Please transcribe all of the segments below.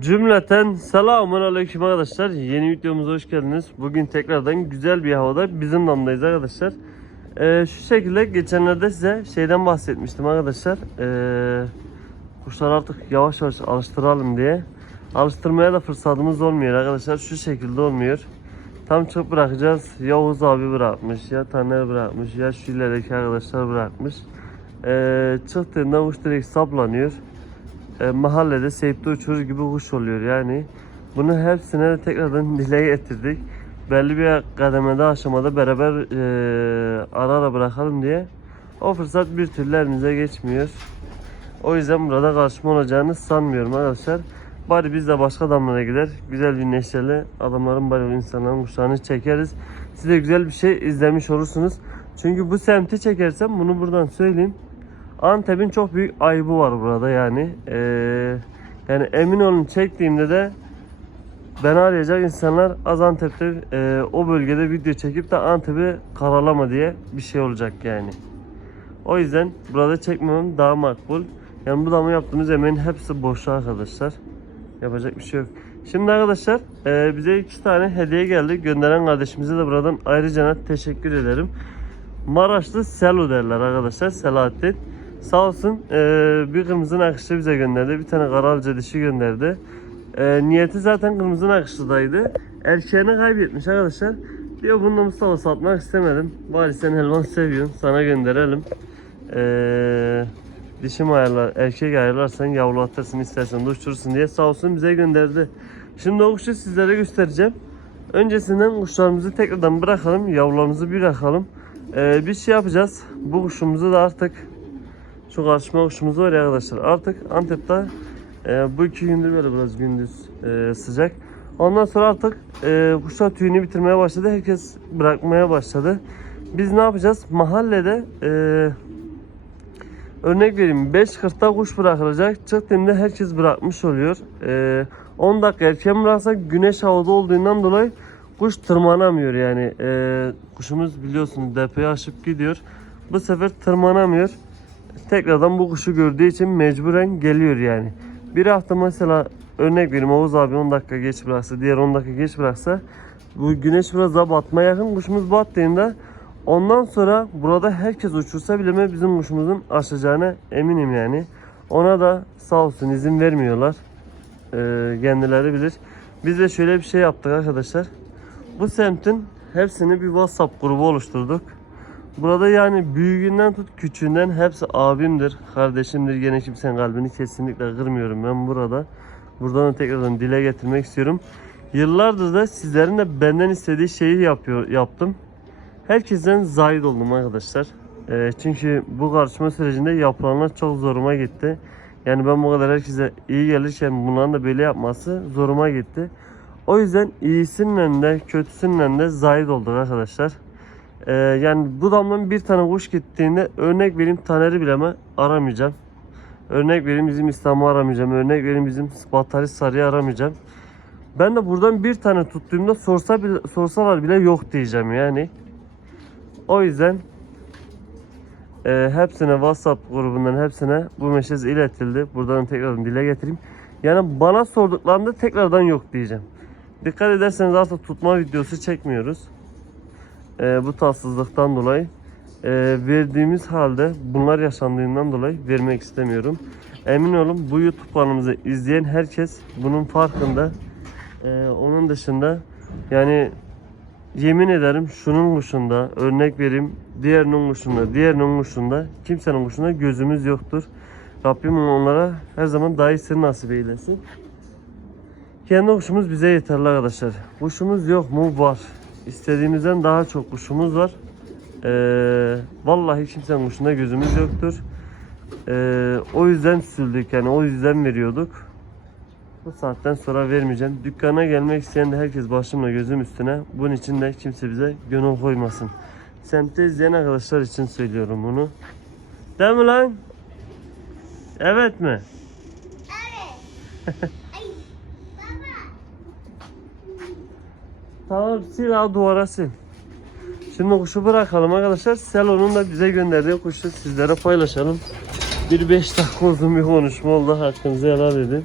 Cümleten selamun aleyküm arkadaşlar. Yeni videomuza hoş geldiniz. Bugün tekrardan güzel bir havada bizim damdayız arkadaşlar. Ee, şu şekilde geçenlerde size şeyden bahsetmiştim arkadaşlar. Ee, kuşlar artık yavaş yavaş alıştıralım diye. Alıştırmaya da fırsatımız olmuyor arkadaşlar. Şu şekilde olmuyor. Tam çok bırakacağız. Yavuz abi bırakmış, ya Taner bırakmış, ya şu ilerideki arkadaşlar bırakmış. Ee, çıktığında kuş direkt saplanıyor e, mahallede seyipte uçurur gibi kuş oluyor yani. Bunu hepsine de tekrardan dile getirdik. Belli bir kademede aşamada beraber e, ara ara bırakalım diye. O fırsat bir türlü elimize geçmiyor. O yüzden burada karşıma olacağını sanmıyorum arkadaşlar. Bari biz de başka damlara gider. Güzel bir neşeli adamların bari insanların kuşlarını çekeriz. Siz de güzel bir şey izlemiş olursunuz. Çünkü bu semti çekersem bunu buradan söyleyeyim. Antep'in çok büyük ayıbı var burada yani. Ee, yani emin olun çektiğimde de beni arayacak insanlar az Antep'te e, o bölgede video çekip de Antep'i karalama diye bir şey olacak yani. O yüzden burada çekmemem daha makbul. Yani bu damı yaptığımız emeğin hepsi boşu arkadaşlar. Yapacak bir şey yok. Şimdi arkadaşlar e, bize iki tane hediye geldi. Gönderen kardeşimize de buradan ayrıca teşekkür ederim. Maraşlı Selo derler arkadaşlar. Selahattin. Sağ olsun e, bir kırmızı nakışlı bize gönderdi. Bir tane karalıca dişi gönderdi. E, niyeti zaten kırmızı nakışlıdaydı. Erkeğini kaybetmiş arkadaşlar. Diyor bunu da Mustafa satmak istemedim. Bari sen helvan seviyorsun. Sana gönderelim. E, dişim ayarlar, erkek ayarlarsan yavru atarsın istersen de uçurursun diye sağ olsun bize gönderdi. Şimdi o kuşu sizlere göstereceğim. Öncesinden kuşlarımızı tekrardan bırakalım. Yavrularımızı bırakalım. Ee, bir şey yapacağız. Bu kuşumuzu da artık şu karşıma kuşumuz var ya arkadaşlar. Artık Antep'te e, bu iki gündür böyle biraz gündüz e, sıcak. Ondan sonra artık e, kuşlar tüyünü bitirmeye başladı. Herkes bırakmaya başladı. Biz ne yapacağız? Mahallede e, örnek vereyim 5.40'da kuş bırakılacak. Çıktığımda herkes bırakmış oluyor. E, 10 dakika erken bıraksak güneş havada olduğundan dolayı kuş tırmanamıyor yani. E, kuşumuz biliyorsunuz depoyu aşıp gidiyor. Bu sefer tırmanamıyor tekrardan bu kuşu gördüğü için mecburen geliyor yani. Bir hafta mesela örnek vereyim Oğuz abi 10 dakika geç bıraksa, diğer 10 dakika geç bıraksa bu güneş biraz daha batmaya yakın kuşumuz battığında ondan sonra burada herkes uçursa bile bizim kuşumuzun açacağına eminim yani. Ona da sağ olsun izin vermiyorlar. Ee, kendileri bilir. Biz de şöyle bir şey yaptık arkadaşlar. Bu semtin hepsini bir WhatsApp grubu oluşturduk. Burada yani büyüğünden tut küçüğünden hepsi abimdir, kardeşimdir. Gene kimsenin kalbini kesinlikle kırmıyorum ben burada. Buradan da tekrardan dile getirmek istiyorum. Yıllardır da sizlerin de benden istediği şeyi yapıyor, yaptım. Herkesten zahid oldum arkadaşlar. Ee, çünkü bu karşıma sürecinde yapılanlar çok zoruma gitti. Yani ben bu kadar herkese iyi gelirken bunların da böyle yapması zoruma gitti. O yüzden iyisinden de kötüsünden de zahid olduk arkadaşlar. Ee, yani bu damdan bir tane kuş gittiğinde örnek vereyim Taner'i bile mi aramayacağım. Örnek vereyim bizim İslam'ı aramayacağım. Örnek vereyim bizim Batari Sarı'yı aramayacağım. Ben de buradan bir tane tuttuğumda sorsa bile, sorsalar bile yok diyeceğim yani. O yüzden e, hepsine WhatsApp grubundan hepsine bu mesaj iletildi. Buradan tekrardan dile getireyim. Yani bana sorduklarında tekrardan yok diyeceğim. Dikkat ederseniz artık tutma videosu çekmiyoruz e, bu tatsızlıktan dolayı e, verdiğimiz halde bunlar yaşandığından dolayı vermek istemiyorum. Emin olun bu YouTube kanalımızı izleyen herkes bunun farkında. E, onun dışında yani yemin ederim şunun kuşunda örnek vereyim diğerinin kuşunda diğerinin kuşunda kimsenin kuşunda gözümüz yoktur. Rabbim onlara her zaman daha iyisini nasip eylesin. Kendi kuşumuz bize yeterli arkadaşlar. Kuşumuz yok mu? Var. İstediğimizden daha çok kuşumuz var. Ee, vallahi kimsenin kuşunda gözümüz yoktur. Ee, o yüzden sürdük yani o yüzden veriyorduk. Bu saatten sonra vermeyeceğim. Dükkana gelmek isteyen de herkes başımla gözüm üstüne. Bunun için de kimse bize gönül koymasın. Semtte izleyen arkadaşlar için söylüyorum bunu. Değil mi lan? Evet mi? Tamam sil abi duvara sil. Şimdi kuşu bırakalım arkadaşlar. Selon'un da bize gönderdiği kuşu sizlere paylaşalım. Bir 5 dakika uzun bir konuşma oldu. Hakkınızı helal edin.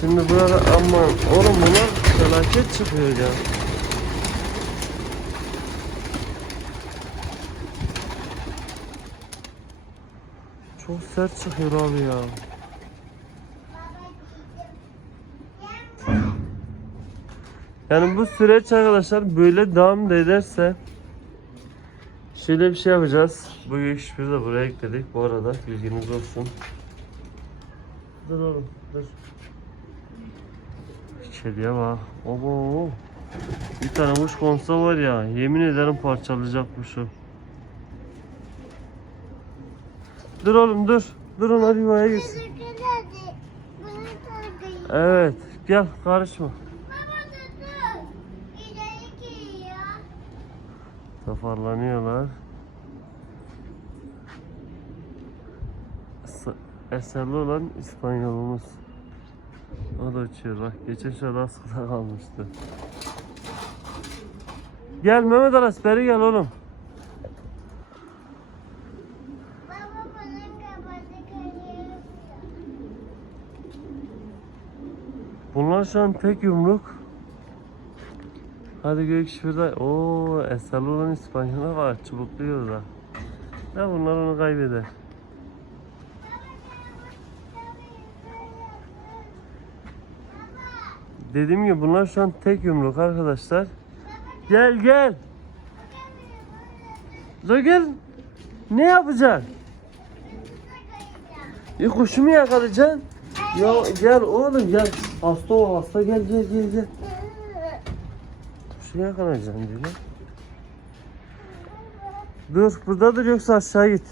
Şimdi burada aman oğlum bunlar felaket çıkıyor ya. Çok sert çıkıyor abi ya. Yani bu süreç arkadaşlar böyle devam da ederse şöyle bir şey yapacağız. Bu işbiri de buraya ekledik bu arada bilginiz olsun. Dur oğlum dur. Kediye bak. Obo. Bir tane kuş konsa var ya yemin ederim parçalayacak kuşu. Dur oğlum dur. Dur ona bir yuvaya gitsin. Evet gel karışma. Toparlanıyorlar. Eserli olan İspanyolumuz. O da uçuyor bak. Geçen şöyle askıda kalmıştı. Gel Mehmet Aras beri gel oğlum. Bunlar şu an tek yumruk. Hadi gök şurada. Oo eserli olan İspanyol'a var. Çubukluyor da. Ya bunlar onu kaybeder. Dediğim gibi bunlar şu an tek yumruk arkadaşlar. Gel gel. Dur gel. Ne yapacaksın? Ya kuşumu yakalayacaksın. Ya gel oğlum gel. Hasta o hasta gel gel gel gel. Kuşu yakalayacaksın diyor. Dur burada dur yoksa aşağı git.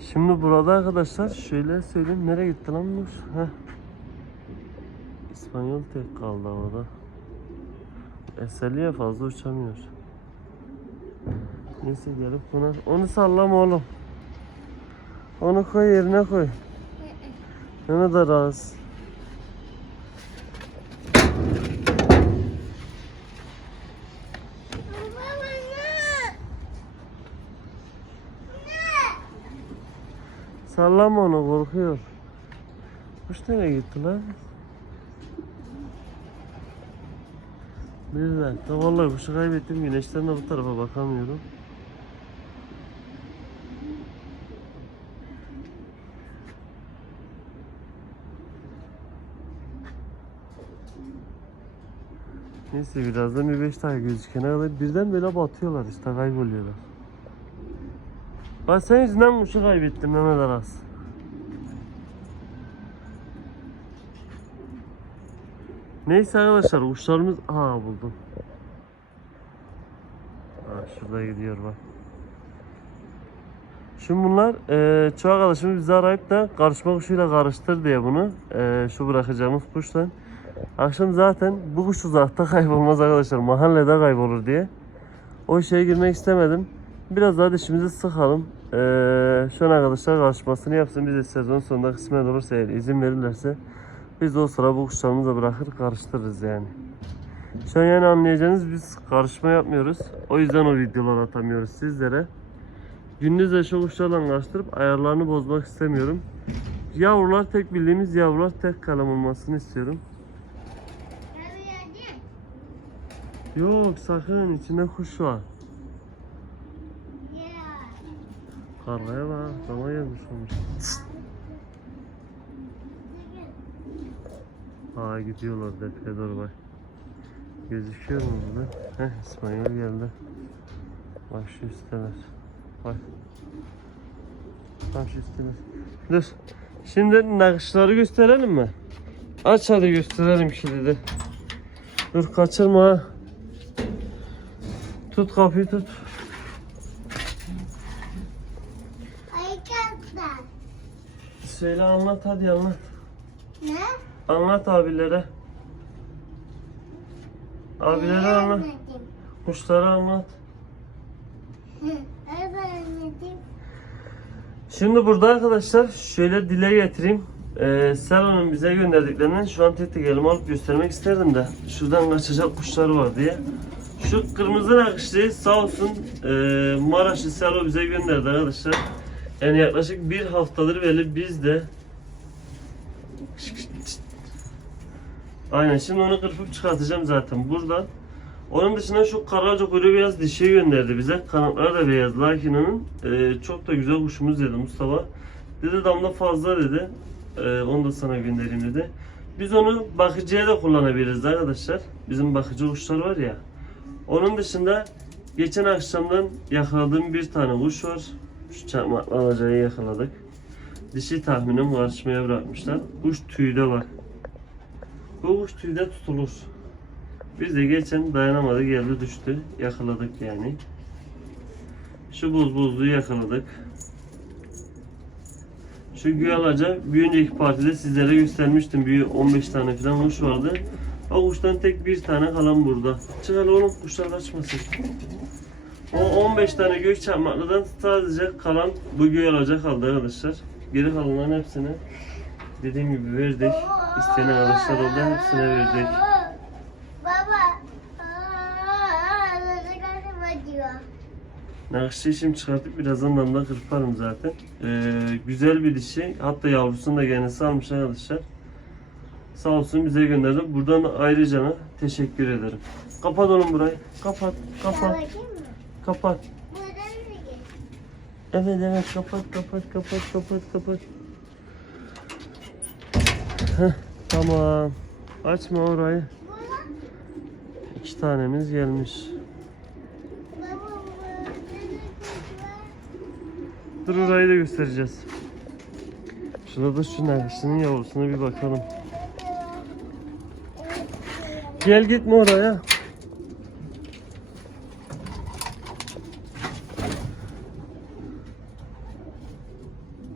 Şimdi burada arkadaşlar şöyle söyleyeyim nereye gitti lan bu? Heh. İspanyol tek kaldı havada. Eserliye fazla uçamıyor. Neyse gelip buna onu sallama oğlum. Onu koy yerine koy. Ne da rahatsız. Sallama onu korkuyor. Kuş nereye gitti lan? Bir dakika vallahi kuşu kaybettim güneşten de bu tarafa bakamıyorum. Neyse birazdan bir 5 dakika gözükene kadar birden böyle batıyorlar işte kayboluyorlar. Ben senin yüzünden kuşu kaybettim Mehmet Aras. Neyse arkadaşlar kuşlarımız... Aa buldum. Ha, şurada gidiyor bak. Şimdi bunlar e, çoğu arkadaşımız bizi arayıp da karışma kuşuyla karıştır diye bunu e, şu bırakacağımız kuştan. Akşam zaten bu kuş uzakta kaybolmaz arkadaşlar mahallede kaybolur diye. O şeye girmek istemedim. Biraz daha dişimizi sıkalım. Ee, şu an arkadaşlar karışmasını yapsın. Biz de sezon sonunda kısmet olursa eğer izin verirlerse biz de o sıra bu kuşlarımızı bırakır karıştırırız yani. Şu an yani anlayacağınız biz karışma yapmıyoruz. O yüzden o videoları atamıyoruz sizlere. Gündüz de şu kuşlarla karıştırıp ayarlarını bozmak istemiyorum. Yavrular tek bildiğimiz yavrular tek kalem olmasını istiyorum. Yok sakın içinde kuş var. Kargaya bak dama gelmiş olmuş. Aa gidiyorlar tepeye doğru bak. Gözüküyor mu burada? Heh İsmail geldi. Bak şu üsteler. Bak. Tam şu üsteler. Dur. Şimdi nakışları gösterelim mi? Aç hadi gösterelim kilidi. Dur kaçırma ha. Tut kapıyı tut. Söyle anlat hadi anlat. Ne? Anlat abilere. Abilere anlat. Öğrenmedim. Kuşları anlat. Hı, Öğrenmedim. Şimdi burada arkadaşlar şöyle dile getireyim. Ee, Selo'nun bize gönderdiklerinden şu an tek tek elime alıp göstermek isterdim de şuradan kaçacak kuşlar var diye. Şu kırmızı nakışlıyı sağ olsun e, Maraşlı Selo bize gönderdi arkadaşlar. Yani yaklaşık bir haftadır böyle biz de Aynen şimdi onu kırpıp çıkartacağım zaten buradan. Onun dışında şu karaca kuyruğu beyaz dişi gönderdi bize. Kanatları da beyaz. Lakin onun e, çok da güzel kuşumuz dedi Mustafa. Dedi damla fazla dedi. E, onu da sana göndereyim dedi. Biz onu bakıcıya da kullanabiliriz arkadaşlar. Bizim bakıcı kuşlar var ya. Onun dışında geçen akşamdan yakaladığım bir tane kuş var. Şu çakmaklı alacayı yakaladık. Dişi tahminim karışmaya bırakmışlar. Kuş tüyde var. Bu kuş tüyde tutulur. Biz de geçen dayanamadı geldi düştü. Yakaladık yani. Şu boz bozluğu yakaladık. Şu güyalaca bir önceki partide sizlere göstermiştim. Bir 15 tane falan kuş vardı. O kuştan tek bir tane kalan burada. Çık hele oğlum kuşlar kaçmasın. O 15 tane gök çarpmaklıdan sadece kalan bu güyalaca kaldı arkadaşlar. Geri kalanların hepsini dediğim gibi verdik. İsteyen arkadaşlar oldu hepsine verdik. Nakışı şimdi çıkartıp birazdan damda kırparım zaten. Ee, güzel bir dişi. Hatta yavrusunu da kendisi almış arkadaşlar. Sağ olsun bize gönderdi. Buradan ayrıca teşekkür ederim. Kapat oğlum burayı. Kapat, kapat, kapat. Evet evet kapat, kapat, kapat, kapat, kapat. Heh, tamam. Açma orayı. İki tanemiz gelmiş. Dur orayı da göstereceğiz. Şurada da şu nakışının yavrusuna bir bakalım. Gel gitme oraya.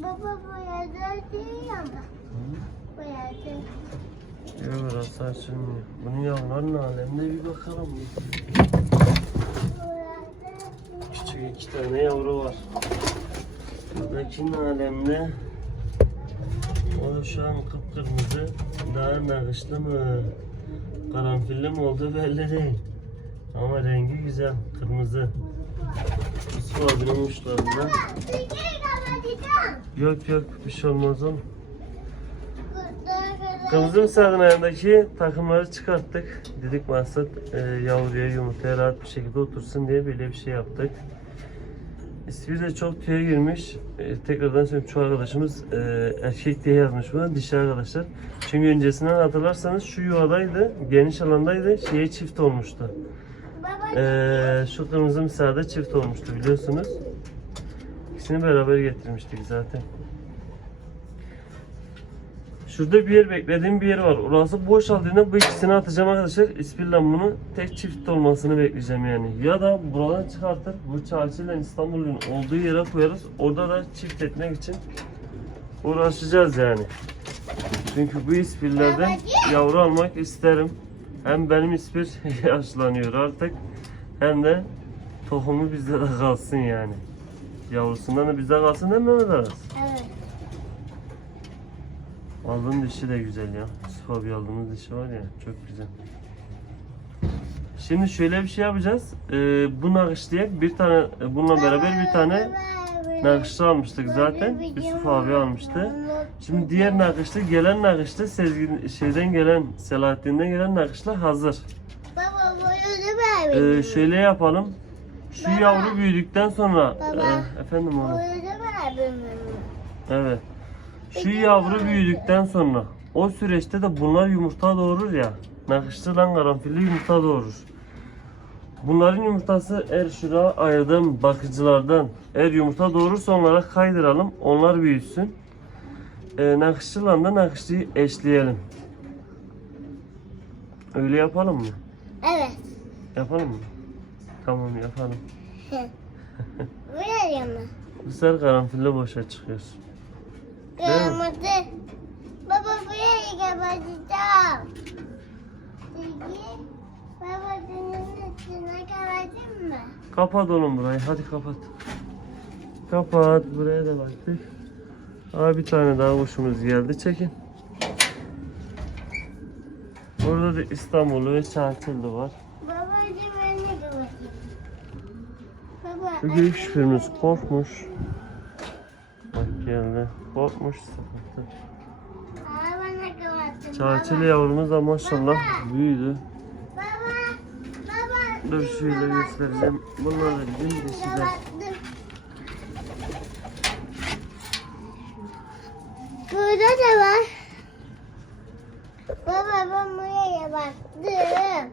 Baba yerde değil ama. Yerde. Yok orası açılmıyor. Bunun yavrularının alemde bir bakalım. Küçük iki tane yavru var. Buradakinin alemde o şu an kıpkırmızı. Daha nakışlı mı? Karanfilli mi olduğu belli değil. Ama rengi güzel. Kırmızı. Abinin uçlarında. Yok yok bir şey olmaz oğlum. Kırmızı mısırın ayağındaki takımları çıkarttık. Dedik maksat e, yavruya yumurtaya rahat bir şekilde otursun diye böyle bir şey yaptık. İsmi de çok tüye girmiş. E, tekrardan söyleyeyim şu arkadaşımız e, erkek diye yazmış buna dişi arkadaşlar. Çünkü öncesinden hatırlarsanız şu yuvadaydı, geniş alandaydı, şeye çift olmuştu. E, şu kırmızı mısırda çift olmuştu biliyorsunuz. İkisini beraber getirmiştik zaten. Şurada bir yer beklediğim bir yer var. Orası boşaldığında bu ikisini atacağım arkadaşlar. İspillen bunu tek çift olmasını bekleyeceğim yani. Ya da buradan çıkartır bu çarşıyla İstanbul'un olduğu yere koyarız. Orada da çift etmek için uğraşacağız yani. Çünkü bu ispillerden yavru almak isterim. Hem benim ispir yaşlanıyor artık hem de tohumu bizde de kalsın yani. Yavrusundan da bizde kalsın değil mi Mehmet Aras? Evet. Aldığım dişi de güzel ya. Yusuf abi aldığımız dişi var ya çok güzel. Şimdi şöyle bir şey yapacağız. Ee, bu nakışlıya bir tane bununla beraber bir tane nakışlı almıştık zaten. Yusuf abi almıştı. Şimdi diğer nakışlı gelen nakışlı Sezgin şeyden gelen Selahattin'den gelen nakışlı hazır. Baba Ee, şöyle yapalım. Şu yavru büyüdükten sonra. Ee, efendim oğlum. Evet. Şu yavru büyüdükten sonra o süreçte de bunlar yumurta doğurur ya. Nakışlı lan karanfilli yumurta doğurur. Bunların yumurtası eğer şuraya ayırdığım bakıcılardan eğer yumurta doğurursa onlara kaydıralım. Onlar büyüsün. Ee, nakışlıla da nakışlıyı eşleyelim. Öyle yapalım mı? Evet. Yapalım mı? Tamam yapalım. Buraya mı? Bu sefer karanfille boşa çıkıyor. Kırmızı. Baba buraya kapatacağım. Peki. Baba senin üstüne kapatayım mı? Kapat oğlum burayı. Hadi kapat. Kapat. Buraya da baktık. Aa, bir tane daha kuşumuz geldi. Çekin. Burada da İstanbul'u ve Çarçıldı var. Babacığım ben de kapatayım. Baba. Büyük şoförümüz korkmuş. Bak geldi. Korkmuş sıkıntı. Aa, bana kapattın. Çarçılı yavrumuz da maşallah büyüdü. Baba. Baba. Dur şöyle göstereceğim. Bunlar da bizim dişiler. Kapattım. Burada da var. Baba ben buraya baktım.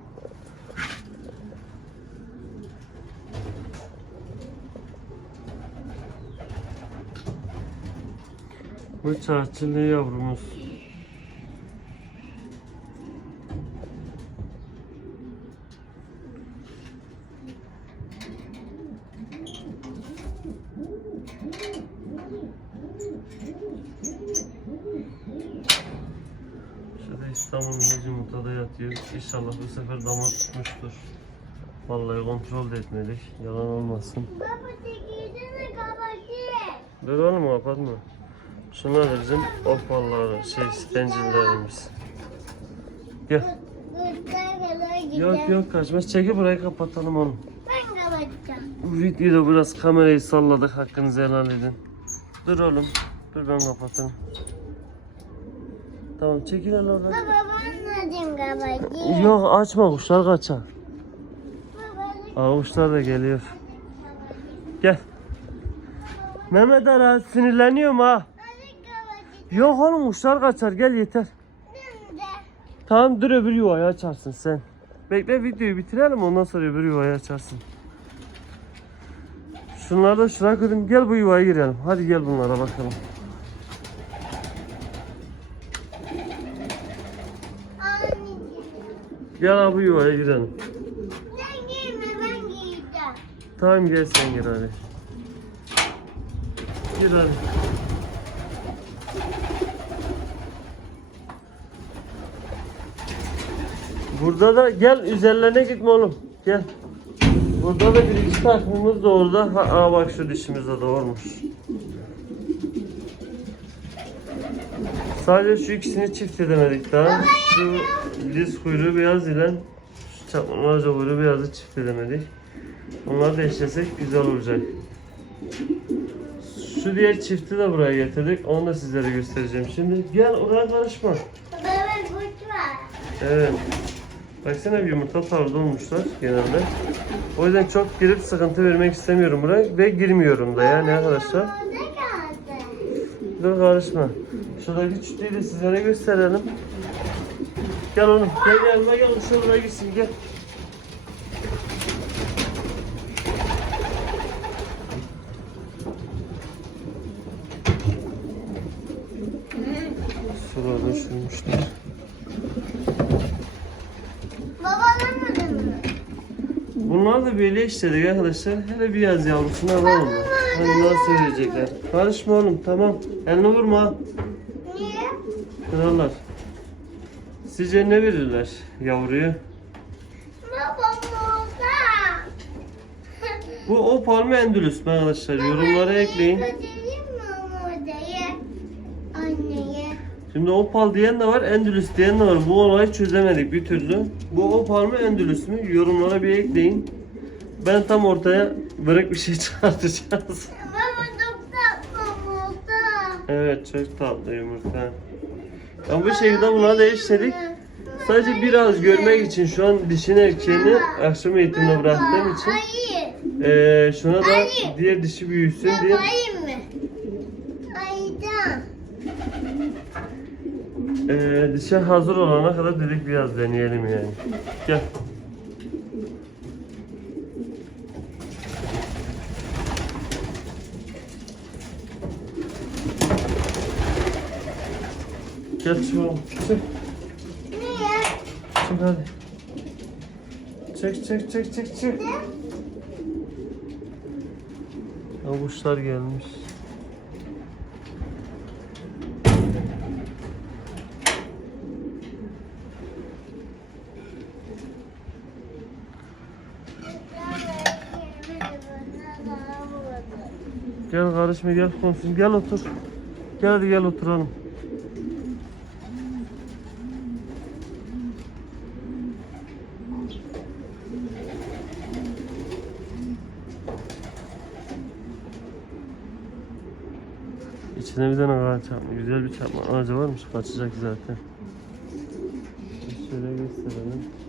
Çarçılı yavrumuz. Şurada İstanbul'umuz yumurtada yatıyor. İnşallah bu sefer damar tutmuştur. Vallahi kontrol de etmedik. Yalan olmasın. Baba çekilsene kapatayım. Dur oğlum kapatma. Şunlar da bizim opalları, şey stencillerimiz. Gel. Yok yok kaçmaz. Çeki burayı kapatalım oğlum. Ben kapatacağım. Bu videoda biraz kamerayı salladık. Hakkınızı helal edin. Dur oğlum. Dur ben kapatayım. Tamam çekil lan oradan. Baba ben nasıl kapatayım? Yok açma kuşlar kaçar. Aa kuşlar da geliyor. Gel. Mehmet Ara sinirleniyorum ha. Yok oğlum kuşlar kaçar gel yeter. Tamam dur öbür yuvayı açarsın sen. Bekle videoyu bitirelim ondan sonra öbür yuvayı açarsın. Şunları da şuraya koydum. Gel bu yuvaya girelim. Hadi gel bunlara bakalım. Gel abi yuvaya girelim. Sen girme ben gireceğim. Tamam gel sen gir hadi. Gir hadi. Burada da gel üzerlerine gitme oğlum. Gel. Burada da bir iki takımımız da orada. Ha, aa bak şu dişimiz de doğurmuş. Sadece şu ikisini çift edemedik daha. Şu diz kuyruğu beyaz ile şu çapmalarca kuyruğu beyazı çift edemedik. Onları da eşlesek güzel olacak. Şu diğer çifti de buraya getirdik. Onu da sizlere göstereceğim. Şimdi gel oraya karışma. Evet. Baksana bir yumurta tarzı olmuşlar genelde. O yüzden çok girip sıkıntı vermek istemiyorum buraya ve girmiyorum da yani arkadaşlar. Dur karışma. Şuradaki çiftliği de sizlere gösterelim. Gel oğlum. Gel yanıma gel. Şuraya gitsin gel. Şurada şuymuşlar. Baba alamadın mı? Bunlar da böyle işledik arkadaşlar. Hele bir yaz yavrusunu alalım. Hani nasıl verecekler? Karışma oğlum tamam. Elini vurma. Niye? Krallar. Sizce ne verirler yavruyu? Bu o palmi endülüs mü arkadaşlar? Yorumlara ekleyin. Şimdi opal diyen de var, endülüs diyen de var. Bu olayı çözemedik bir türlü. Bu opal mı endülüs mü? Yorumlara bir ekleyin. Ben tam ortaya bırak bir şey çıkartacağız. Baba çok tatlı oldu. Evet çok tatlı yumurta. Ben bu şekilde buna eşledik. Sadece biraz görmek için şu an dişin erkeğini akşam eğitimine bıraktığım için Hayır. eee, şuna da Hayır. diğer dişi büyüsün diye Yapayım mı? Eee dişe hazır olana kadar dedik biraz deneyelim yani. Gel. Gel şu çık çık hadi. Çık çık çık çık çık. Avuşlar gelmiş. Gel karışma gel konuşun gel otur. Gel hadi gel oturalım. İçine bir tane ağaç çarpma. Güzel bir çarpma ağacı varmış. Kaçacak zaten. Şöyle gösterelim.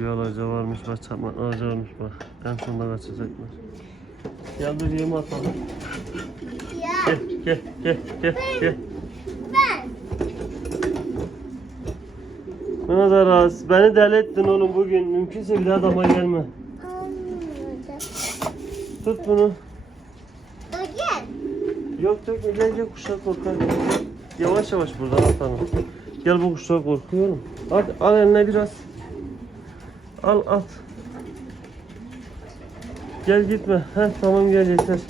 Bir ağacı varmış. Bak çarpma ağacı varmış bak. En sonunda kaçacaklar. Gel dur yemi atalım. Ya Gel gel gel gel gel. ben. Mehmet Aras beni deli ettin oğlum bugün. Mümkünse bir daha dama gelme. Tut bunu. Gel. Yok yok gel gel kuşak korkar. Yavaş yavaş buradan atalım. Gel bu kuşak korkuyorum. Hadi al eline biraz. Al at. Gel gitme. Heh tamam gel yeter.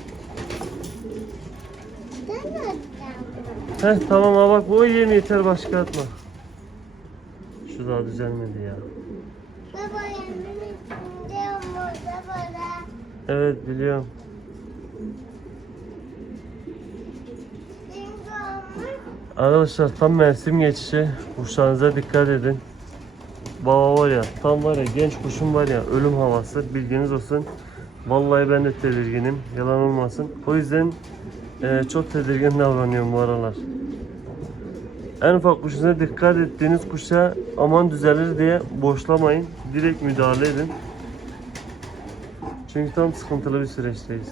Heh tamam ha bak bu yem yeter başka atma. Şu daha düzelmedi ya. Baba yemin. Evet biliyorum. Arkadaşlar tam mevsim geçişi. Kuşlarınıza dikkat edin. Baba var ya tam var ya genç kuşum var ya ölüm havası bilginiz olsun. Vallahi ben de tedirginim. Yalan olmasın. O yüzden e, çok tedirgin davranıyorum bu aralar. En ufak kuşunuza dikkat ettiğiniz kuşa aman düzelir diye boşlamayın. Direkt müdahale edin. Çünkü tam sıkıntılı bir süreçteyiz.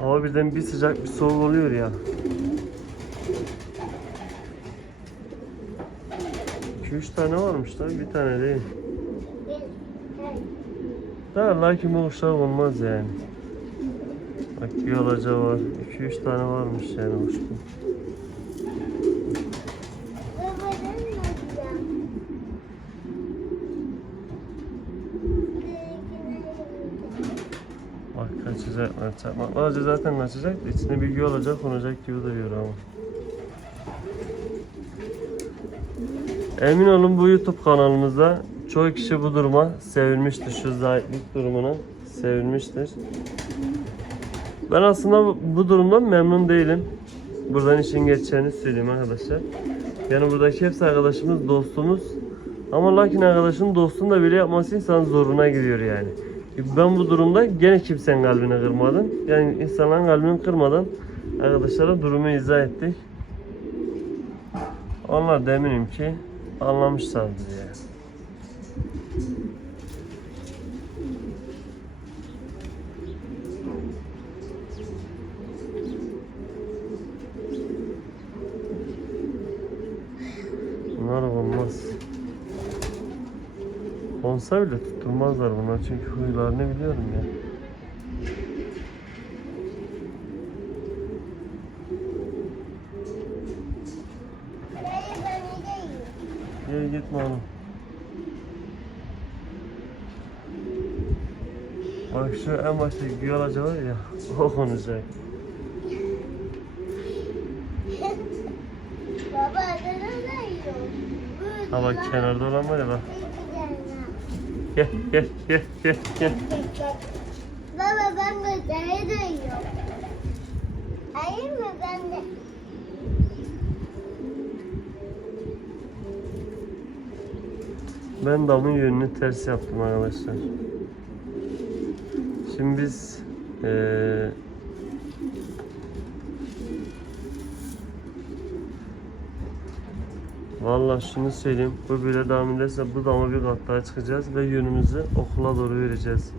Hava birden bir sıcak bir soğuk oluyor ya. 2-3 tane varmış lan bir tane değil. Daha lakin bu kuşlar olmaz yani. Bak bir alaca var. 2-3 tane varmış yani atacağım? Bak kaçacaklar. Çakmaklarca zaten kaçacak da içine bilgi olacak konacak gibi duruyor ama. Emin olun bu YouTube kanalımızda çoğu kişi bu duruma sevinmiştir. Şu zahitlik durumuna sevinmiştir. Ben aslında bu- durumdan memnun değilim. Buradan işin geçeceğini söyleyeyim arkadaşlar. Yani buradaki hepsi arkadaşımız, dostumuz. Ama lakin arkadaşın dostun da bile yapması insan zoruna gidiyor yani. Ben bu durumda gene kimsenin kalbini kırmadım. Yani insanların kalbini kırmadan arkadaşlara durumu izah ettik. Onlar da eminim ki anlamışlardır yani. Bunlar olmaz. Olsa bile tutturmazlar bunlar çünkü huylarını biliyorum ya. Dayı beni de yiyor. Gel gitme oğlum. Bak şu en baştaki güyalaca var ya o konuşacak. Baba adını da yiyor. Bu Ha bak kenarda olan var ya bak. Gel gel gel gel gel. Baba ben götleri de yiyorum. Hayır mı ben de? Ben damın yönünü ters yaptım arkadaşlar. Şimdi biz eee Vallahi şunu söyleyeyim. Bu böyle devam ederse bu dama bir kat daha çıkacağız ve yönümüzü okula doğru vereceğiz.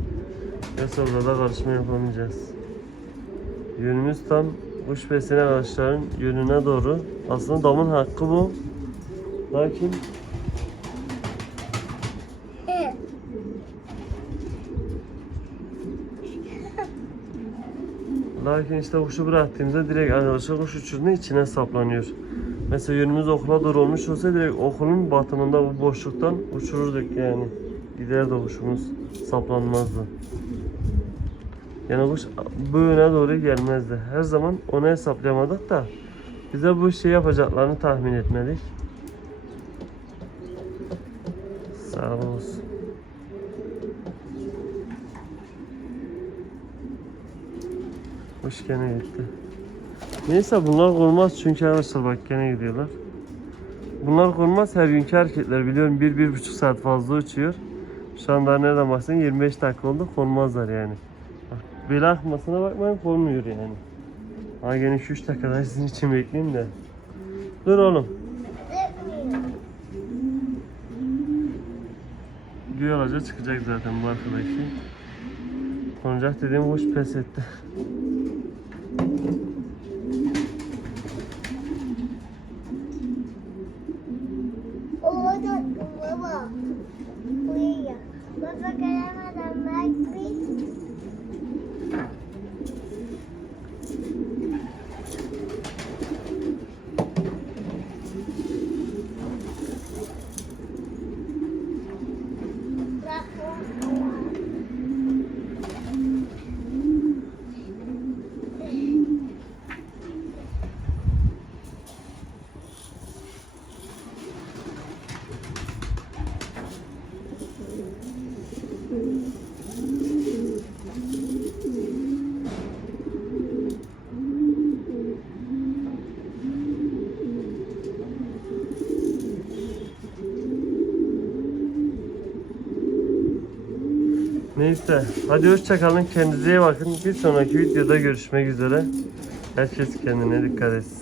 Yoksa burada karışma yapamayacağız. Yönümüz tam kuş besini ağaçların yönüne doğru. Aslında damın hakkı bu. Lakin Hı. Lakin işte kuşu bıraktığımızda direkt arkadaşlar kuş uçurduğunda içine saplanıyor. Mesela yönümüz okula doğru olmuş olsa direkt okulun batımında bu boşluktan uçururduk yani. Giderdi kuşumuz saplanmazdı. Yani kuş bu yöne doğru gelmezdi. Her zaman onu hesaplayamadık da bize bu şey yapacaklarını tahmin etmedik. Sağ olsun. Kuş gene gitti. Neyse bunlar kurmaz çünkü arkadaşlar bak gene gidiyorlar. Bunlar kurmaz her günkü hareketler biliyorum bir, bir buçuk saat fazla uçuyor. Şu anda nereden baksan 25 dakika oldu konmazlar yani. Bak bel akmasına bakmayın konmuyor yani. Ha gene 3 dakika daha sizin için bekleyeyim de. Dur oğlum. Güya olacak çıkacak zaten bu arkadaşı. Konacak dediğim kuş pes etti. Orada baba. Buraya. Baba gelemeden bak bir. Bak o- Neyse hadi hoşçakalın kendinize iyi bakın. Bir sonraki videoda görüşmek üzere. Herkes kendine dikkat etsin.